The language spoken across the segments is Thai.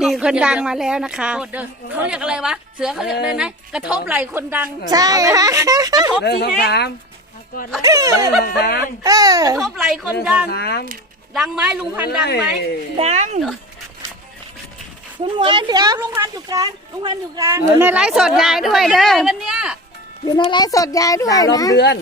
นี่คนดังมาแล้วนะคะโคตรเด้อเขาเรียกอะไรวะ เสือเขาเรียกอะไรนะกระทบไหล่คนดังใช่ค่ะ กระทบหนึ่งสิสองฮะสามหนึ่งสองสามเออกระทบไหล่คนหนึ่งสดัองงสามดังไหมลุงพันธุ์ดังไหมดัง คุณหมวยเดี๋ยวลุงพันธุ์อยู่กลางลุงพันธุ์อยู่กลางอยู่ในไลฟ์สดยายด้วยเด้อ วันเนี้ย อยู่ในไลฟ์สดยายด้วดาวยลมนะเดือน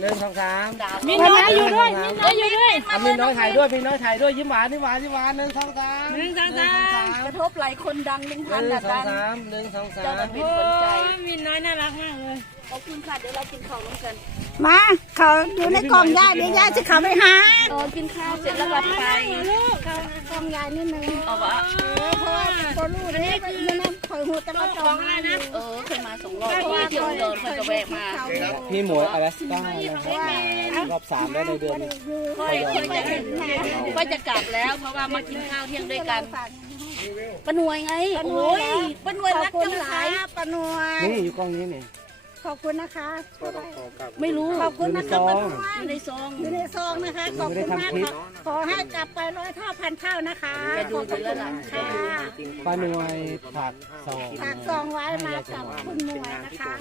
หนึ่งสองสามมีน้อยอยู่ด้วยมีน้อยอยู่ด้วยเอามีน้อยถ่ายด้วยมีน้อยถ่ายด้วยยิ้มหวานยิ้มหวานยิ้มหวานหนึ่งสองสามหนึ่งสองสามกระทบไหล่คนดังลุงหพันธุ์นึ่น่ะงสองดังสามหนึ่งสองสาเจ้ามน่ะเป็นคนใจมีน้อยน่ารักมากเลย ขอบคุณค่ะเดี๋ยวเรากินข้าวร่วมกันมาเขาอยู่ในกล่องยายเดี๋ยวยายจะเข้าไปหาเออกินข้าวเสร็จแล้วก็ไปเข้ากล่องยายนิดนึงเอาวะเออเพราะว่าตัวลูกเนี่ยมันนั่นคอยหูจะมาจองมานะเออเคยมาสองรอบเพราะว่าเที่ยวเดินเพื่อจะแวะมา พี่หมวยอลาสก้านะครับรอบสามแล้วในเดือนนี้ค่อยค่อยจะค่อยจะกลับแล้ว เพราะว่ามากินข้าวเที่ยงด้วยกันป้าหน่วยไง โอ้ยป้าหน่วยขอรับกคุจัณงหหลาลายยปานวยนี่อยู่กล้องนี้นี่ ขอบคุณนะคะไม่รู้ขอบคุณนะคะซป้าองนวยในซองอยู่ในซองนะคะ ขอบคุณมากค่ะขอให้กลับไปร้อยเท่าพันเท่านะคะแกขดูอบไปคุณแล้วล่ะค่ะป้าหน่วยผักซองฝากซองไว้มากับคุณหมวยนะคะ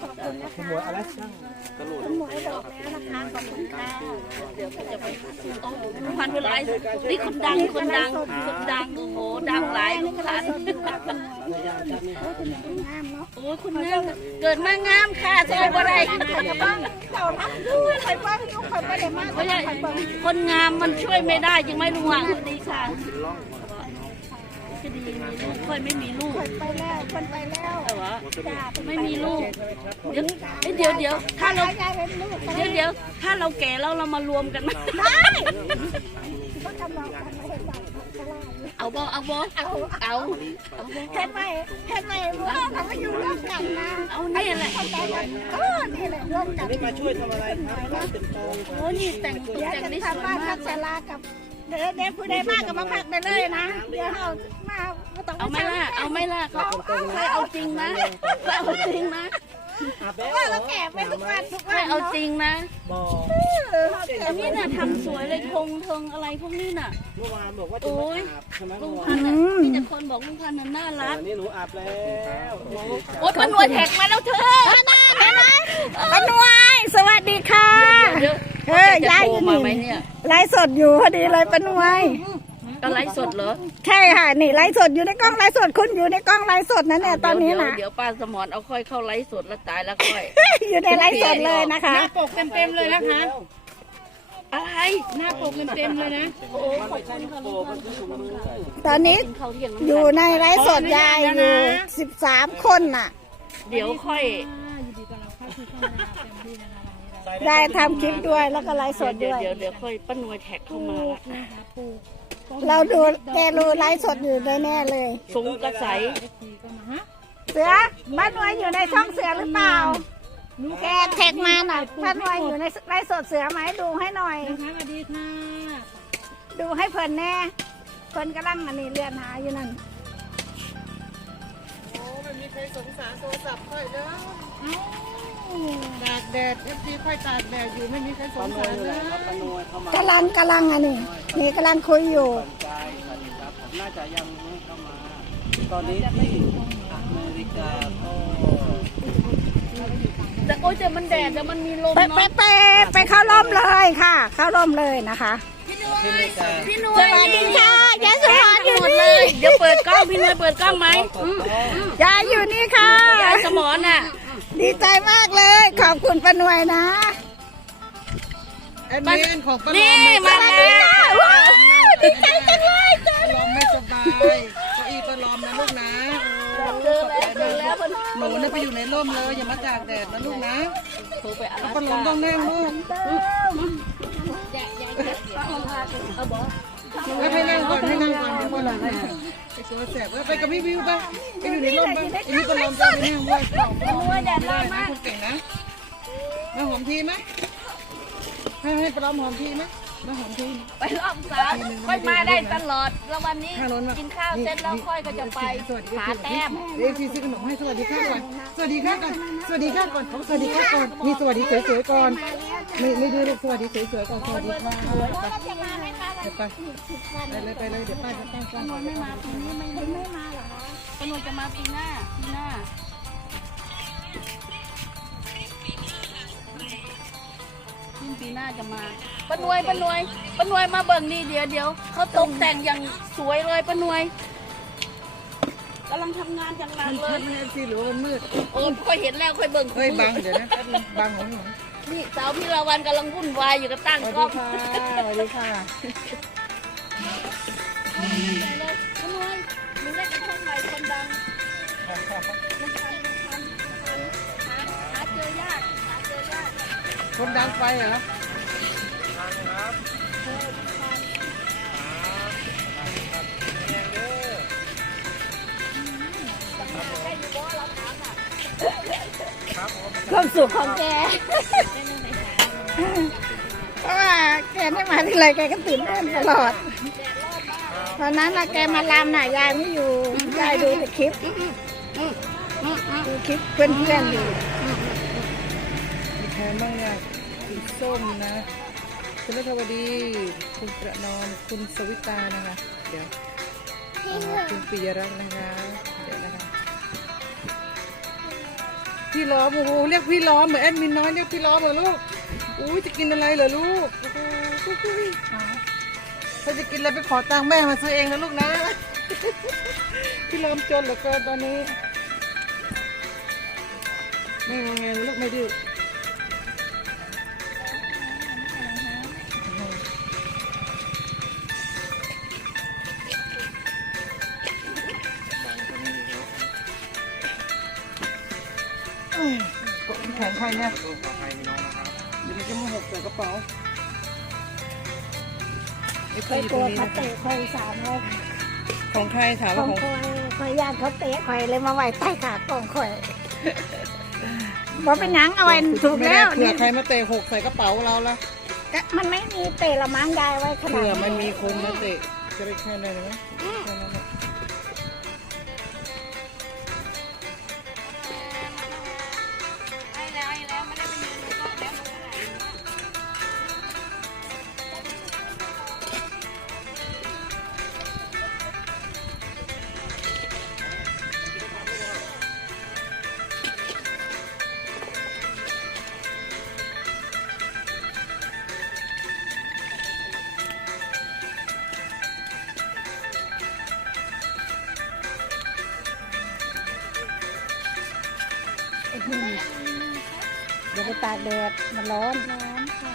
ขอบคุณนะคะหมวยอลาสก้าคุณหมวยบอกแล้วนะคะขอบคุณค่ะเดี๋ยวก็จะไปโอ้ลุงพันธุ์เป็นไรนี่คนดังคนดังคนดังโอ้โหดังหลายลุงพันธุ์งามเนาะโอ้ยคุณงามเกิดมางามค่ะจะเป็นอะไรเจ้าทักด้วยใครบ้างยุคใครไปได้มากไม่ใช่ใครบ้างคนงามมันช่วยไม่ได้จริงไหมลุงหวังดีค่ะ ก็ดีมีลูกค่อยไม่มีลูก ไปแล้วคนไปแล้วแต่ว่าไม่มีลูก เดี๋ยวเอ้ยเดี๋ยวเดี๋ยวถ้าเรา ยายเป็นลูกเดี๋ยวเดี๋ยวถ้าเราแก่แล้วเรามารวมกันไหมได้ก็ทำเรากันไม่เห็นแบบตลาดเอาบ่เอาบ่เอาเอาเอาบ่เห็นไหมเห็นไหมว่าเราไม่อยู่ร่วมกันนะเอานี่แหละเข้าใจกันเออนี่แหละร่วมกันนี่มาช่วยทำอะไรครับเป็นโตโอ้นี่แต่งตกเดี๋ยวแต่งจะได้สวยทำบ้านมาทักกษลากับ เดี๋ยวเดี๋ยวผู้ใดมากกับมาพักได้เลยนะ เดี๋ยวเอามาก็ต้องเอาไหม่ล่ะ เอาไหม่ล่ะเขาค่อยเอาจริงนะค่อยเอาจริงนะว่าเราแก่ไปทุกวันทุกค่วัอยนเอาจริงนะบอกอันนี้น่ะทำสวยเลยธงเทิงอะไรพวกนี้น่ะ เมื่อวานบอกว่าจะมาอาบใช่ไหมลุเมื่งอวาพันนธุ์น่ะมีแต่คนบอกลุงพันธุ์น่ะน่ารักวันนี้หนูอาบแล้วโอ๊ยป้านวลแท็กมาแล้วเธอป้านวยสวัสดีค่ะ เดี๋ยว เออยายอยู่มานี่ไหมเนี่ยไลฟ์สดอยู่พอดีเลยป้านวยก็ไลฟ์สดเหรอใช่ค่ะนี่ไลฟ์สดอยู่ในกล้องไลฟ์สดคุณอยู่ในกล้องไลฟ์สดนั่นเนี่ยตอนนี้เดี๋ยวนะเดี๋ยวป้าสมอนเอาค่อยเข้าไลฟ์สดแล้วตายแล้วค่อย อยู่ในไลฟ์สดเลยนะคะหน้าปกเต็มๆเลยนะคะอะไรหน้าปกเต็มๆเลยนะโอ้ขอบคุณค่ะลุงพันธุ์ขอบคุณค่ะตอนนี้กินข้าวเที่ยงน้ำอยู่กันในไลฟ์สดยายอยู่สิบสามคนน่ะ เดี๋ยวค่อย ได้ทำคลิปด้วยแล้วก็ไลฟ์สดเดี๋ยวด้วย เดี๋ยวเดี๋ยวค่อยป้านวยแท็กเข้ามาละนะคะปลูกเราดูแกรู้ไลฟ์สดอยู่แน่ๆเลยสูงกระใสทีก็มาฮะเสือบ้านนวยอยู่ในช่องเสือหรือเปล่า แกแท็กมาหน่อยบ้านนวยอยู่ในไลฟ์สดเสือไหมดูให้หน่อย นะคะสวัสดีค่ะ ดูให้เพิ่นแน่เพิ่นกำลังอันนี้เรียนหาอยู่นั่น ตากแดดเอฟซีค่อยตากแดดอยู่ไม่มีใครสป้างหน่วสายรนี่แหเลละครับยป้าหน่วยเข้ามากำลังกำลังอันนี้นี่กำลังคุยอยู่สนใจครับผมน่าจะยังไม่เข้ามา ตอนนี้ที่อเมริกาก็แต่โอ้ยแต่มันแดดแต่มันมีลมไปไปเนาะไปไปเข้าร่มเลยค่ะ เข้าร่มเลยนะคะ ที่อเมริกาพี่นุ้สยวัสดีค่ะยายสมอนอยู่หมดเลนี่ยเดี๋ยวเปิดกล้องพี่นุ้ยเปิดกล้องไหมอืมยายอยู่นี่ค่ะยายสมอนน่ะ ดีใจมากเลย ขอบคุณป้าหน่วยนะแอดมินของป้าลนี่อมมาสวัสแล้ดีค่ะวว้าวดีใจจังเลยจ้าป้าลอมไม่สบายเก้าอี้ป้าลอมนะลูกนะเจอแล้วเจอแล้วหนูเนี่ยไปอยู่ในร่มเลยอย่ามาตากแดดนะลูกนะโทรไปอาป้าลอมต้องนั่งลูกเอาบอก แล้วให้นั่งก่อนให้นั่งก่อนเดี๋ยวป้าลอมนะไปตัวแสบแล้วไปกับพี่วิวไปไปอยู่ในร่มไปอันนี้ป้าลมจะไปนั่งด้วยนุ้ยแดดร้อนมากคุณเก่งนะมาหอมทีไหมให้ให้ปลอมหอมทีไหม ไปรอบสามค่อยมาได้ตลอด แล้ววันนี้ข้างโน้นมากินข้าวเสร็จแล้วค่อยก็จะไปสวัสดีหาแต้มเอฟซีซื้อขนมให้สวัสดีค่ะก่อน สวัสดีค่ะก่อน สวัสดีค่ะก่อนสวัสดีค่ะก่อน มีสวัสดีสวยๆก่อน ไม่ไม่ดูลูกสวัสดีสวยๆก่อนสวัสดีค่ะเราจะมาไหมคะวันเดี๋ยวไปไปเลยไปเลยเดี๋ยวป้าจะตั้งกล้ป้าองนวลไม่มาปีนี้ไม่คุณไม่มาเหรอคะป้านวลจะมาปีหน้าปีหน้า ปีหน้าจะมาป้านวยป้านวยป้านวยมาเบิ่งนี่เดี๋ยวเดี๋ยวเขาตกแต่งอย่างสวยเลยป้านวยกำลังทำงานอย่างหนักเลชัยมันสีหรือว่ามันมืดโอ้ค่อยเห็นแล้วค่อยเบิ่งเฮ้ยบังเดี๋ยวนะบังของหนูนี่สาวพี่ลาวันกำลังวุ่นวายอยู่กับตั้งสวัสกล้ดีองค่ะสวัสดีค่ะป้านวยมึงได้กระทงใหม่คนดัง คนดังไปเหรอความสุขของแกเพราะว่าแกได้มาที่ไรแกก็ตื่นเต้นตลอดตอนนั้นน่ะแกมาลำน่ะยายไม่อยู่ ยายดูแต่คลิปดูคลิปเพื่อนๆอยู่มีใครบ้างเนี่ยคุณ ส้มนะ คุณรัฐวดี คุณประนอมคุณสวิตานะคะ เดี๋ยวอ่าคุณปิยรัตน์นะคะ เดี๋ยวนะคะ พี่ล้อมโอ้โหเรียกพี่ล้อมเหมือนแอดมินน้อยเรียกพี่ล้อมเหรอลูก อุ้ยจะกินอะไรเหรอลูกโอ้โหถ้าจะกินอะไรไปขอตังค์แม่มาซื้อเองนะลูกนะ พี่ล้อมจนเหลือเกินตอนนี้ ไม่งอแงนะลูกไม่ดื้ออื ขนใครเนี่ยลูกขอให้พี่น้องนะครับเดี๋ยวมันจะมาหกใส่กระเป๋าไอ้เคใครยอยู่กตรลัวงนี้เขานะเตะคอยสามเลยของใครถามขอว่างของคอยคอยญาติเขาเตะคอยเลยมาไหวใต้ขากองคอยบอกเป็นหยังเอาไว้ถูกไม่แล้ได้วเผื่อนี่ใครมาเตะหกใส่กระเป๋าเราละก็มันไม่มีเตะละมั้งยายไว้ขนาดเผื่อนั้นมันมีคนมาเตะจะได้แค่นั้นไหมแค่นั้น เดี๋ยวไปตากแดดมันร้อน ร้อนค่ะ